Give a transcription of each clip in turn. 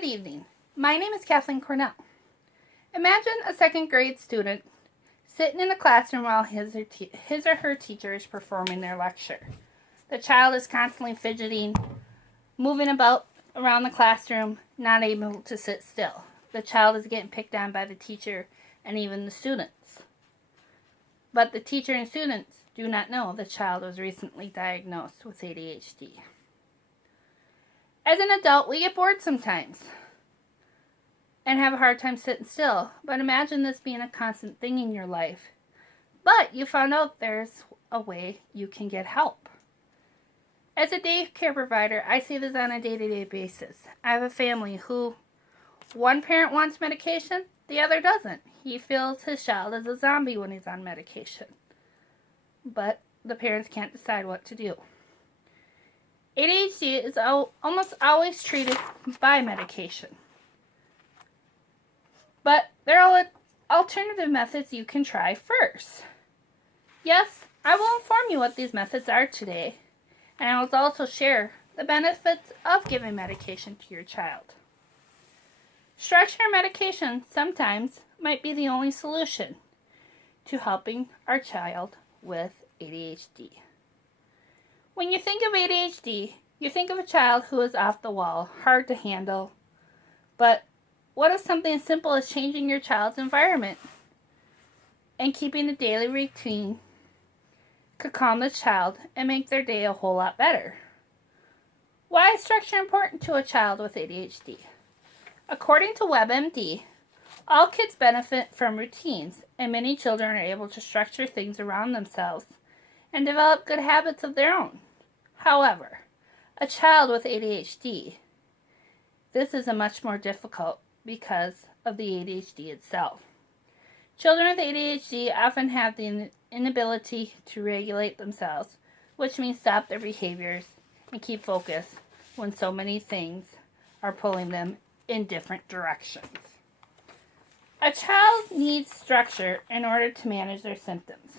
Good evening. My name is Kathleen Cornell. Imagine a second grade student sitting in the classroom while his or her teacher is performing their lecture. The child is constantly fidgeting, moving about around the classroom, not able to sit still. The child is getting picked on by the teacher and even the students. But the teacher and students do not know the child was recently diagnosed with ADHD. As an adult, we get bored sometimes and have a hard time sitting still. But imagine this being a constant thing in your life. But you found out there's a way you can get help. As a daycare provider, I see this on a day-to-day basis. I have a family who one parent wants medication, the other doesn't. He feels his child is a zombie when he's on medication. But the parents can't decide what to do. ADHD is almost always treated by medication. But there are alternative methods you can try first. Yes, I will inform you what these methods are today, and I will also share the benefits of giving medication to your child. Structure medication sometimes might be the only solution to helping our child with ADHD. When you think of ADHD, you think of a child who is off the wall, hard to handle. But what if something as simple as changing your child's environment and keeping a daily routine could calm the child and make their day a whole lot better? Why is structure important to a child with ADHD? According to WebMD, all kids benefit from routines, and many children are able to structure things around themselves and develop good habits of their own. However, a child with ADHD, this is much more difficult because of the ADHD itself. Children with ADHD often have the inability to regulate themselves, which means stop their behaviors and keep focus when so many things are pulling them in different directions. A child needs structure in order to manage their symptoms.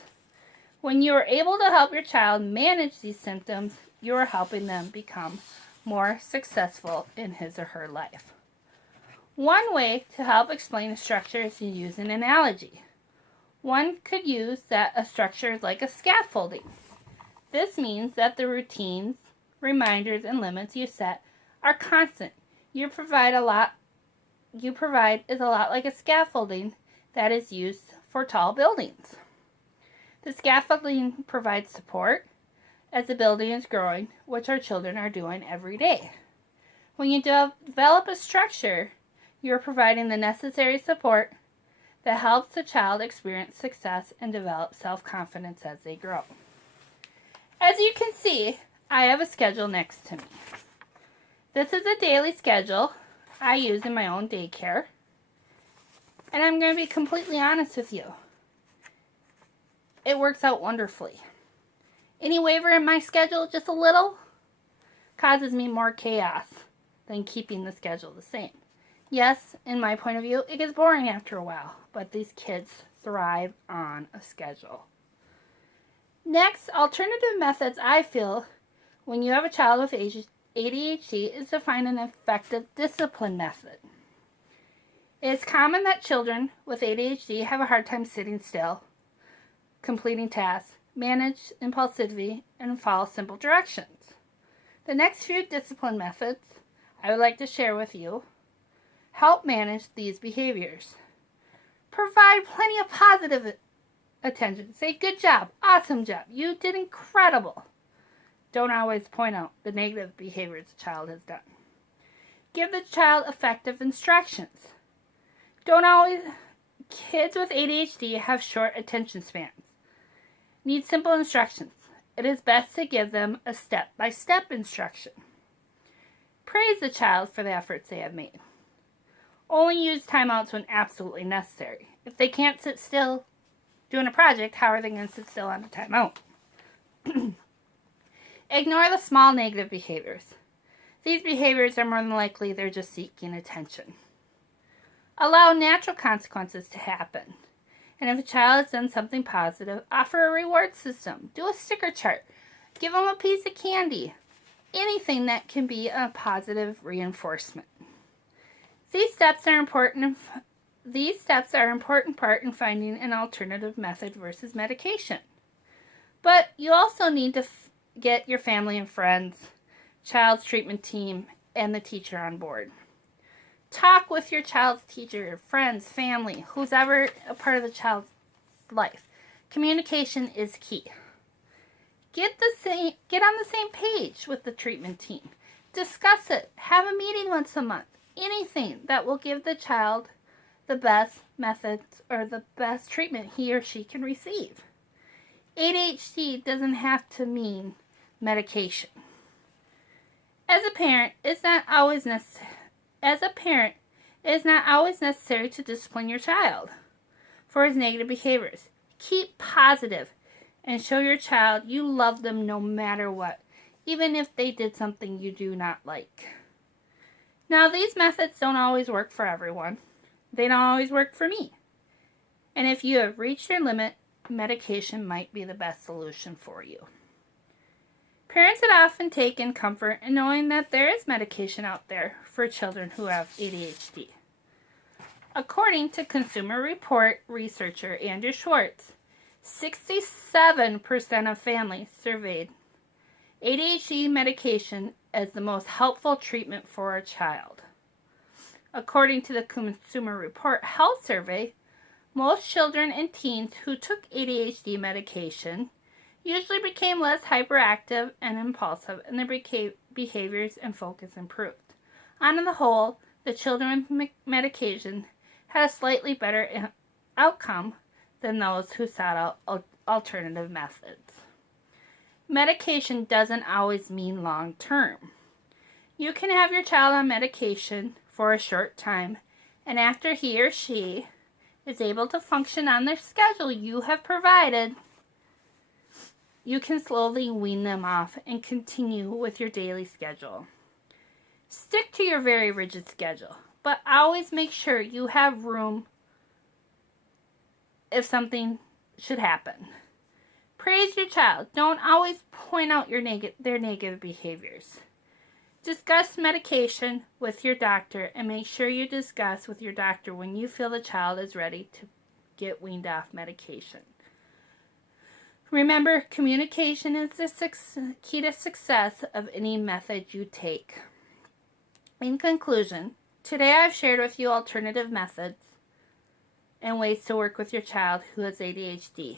When you are able to help your child manage these symptoms, you are helping them become more successful in his or her life. One way to help explain a structure is to use an analogy. One could use that a structure is like a scaffolding. This means that the routines, reminders, and limits you set are constant. You provide is a lot like a scaffolding that is used for tall buildings. The scaffolding provides support as the building is growing, which our children are doing every day. When you develop a structure, you are providing the necessary support that helps the child experience success and develop self-confidence as they grow. As you can see, I have a schedule next to me. This is a daily schedule I use in my own daycare, and I'm going to be completely honest with you. It works out wonderfully. Any waver in my schedule, just a little, causes me more chaos than keeping the schedule the same. Yes, in my point of view, it gets boring after a while, but these kids thrive on a schedule. Next, alternative methods I feel when you have a child with ADHD is to find an effective discipline method. It is common that children with ADHD have a hard time sitting still, completing tasks, manage impulsivity, and follow simple directions. The next few discipline methods I would like to share with you help manage these behaviors. Provide plenty of positive attention. Say, good job, awesome job, you did incredible. Don't always point out the negative behaviors the child has done. Give the child effective instructions. Kids with ADHD have short attention spans. Need simple instructions. It is best to give them a step-by-step instruction. Praise the child for the efforts they have made. Only use timeouts when absolutely necessary. If they can't sit still doing a project, how are they going to sit still on a timeout? Ignore the small negative behaviors. These behaviors are more than likely they're just seeking attention. Allow natural consequences to happen. And if a child has done something positive, offer a reward system. Do a sticker chart. Give them a piece of candy. Anything that can be a positive reinforcement. These steps are important part in finding an alternative method versus medication. But you also need to get your family and friends, child's treatment team, and the teacher on board. Talk with your child's teacher, friends, family, who's ever a part of the child's life. Communication is key. Get on the same page with the treatment team. Discuss it. Have a meeting once a month. Anything that will give the child the best methods or the best treatment he or she can receive. ADHD doesn't have to mean medication. As a parent, it's not always necessary to discipline your child for his negative behaviors. Keep positive and show your child you love them no matter what, even if they did something you do not like. Now, these methods don't always work for everyone. They don't always work for me. And if you have reached your limit, medication might be the best solution for you. Parents had often taken comfort in knowing that there is medication out there for children who have ADHD. According to Consumer Report researcher Andrew Schwartz, 67% of families surveyed ADHD medication as the most helpful treatment for a child. According to the Consumer Report Health Survey, most children and teens who took ADHD medication usually became less hyperactive and impulsive, and their behaviors and focus improved. On the whole, the children with medication had a slightly better outcome than those who sought out alternative methods. Medication doesn't always mean long term. You can have your child on medication for a short time, and after he or she is able to function on their schedule you have provided, you can slowly wean them off and continue with your daily schedule. Stick to your very rigid schedule, but always make sure you have room if something should happen. Praise your child. Don't always point out their negative behaviors. Discuss medication with your doctor, and make sure you discuss with your doctor when you feel the child is ready to get weaned off medication. Remember, communication is the key to success of any method you take. In conclusion, today I've shared with you alternative methods and ways to work with your child who has ADHD.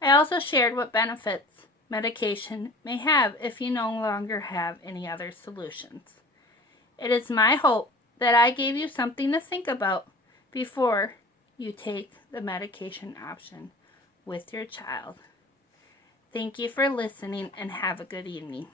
I also shared what benefits medication may have if you no longer have any other solutions. It is my hope that I gave you something to think about before you take the medication option with your child. Thank you for listening, and have a good evening.